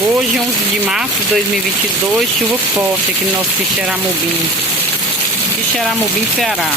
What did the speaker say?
Hoje, 11 de março de 2022, chuva forte aqui no nosso Quixeramobim, Ceará.